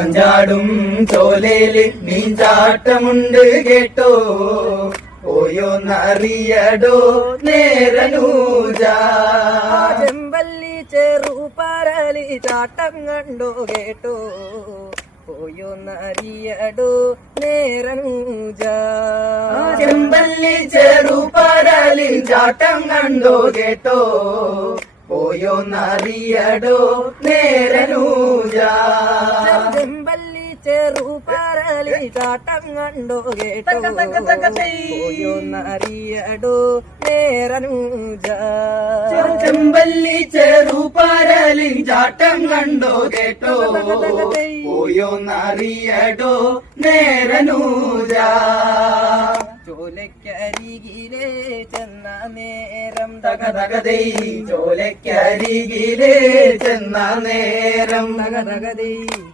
മാഞ്ചാടും ചോലയില് നീഞ്ചാട്ടമുണ്ട് കേട്ടോ, പോയോന്നറിയടോ നേരനൂജ. ചെമ്പല്ലി ചെറുപരലി ചാട്ടം കണ്ടോ കേട്ടോ, പോയോന്നറിയടോ നേരനൂജ. ചെമ്പല്ലി ചെറുപരലി ചാട്ടം കണ്ടോ കേട്ടോ, പോയോന്നറിയടോ നേരനൂജ. ചെമ്പല്ലി ചെറുപരലി ചാട്ടം കണ്ടോ കേട്ടോ, പോയോന്നറിയടോ നേരനൂജ. ചെമ്പല്ലി ചെറുപരലി ചാട്ടം കണ്ടോ കേട്ടോ, പോയോന്നറിയടോ നേരനൂജ. ചോലക്കരികിലേ ചെന്ന നേരം തകതകതൈ, ചോലക്കരികിലേ ചെന്ന നേരം തകതകതൈ.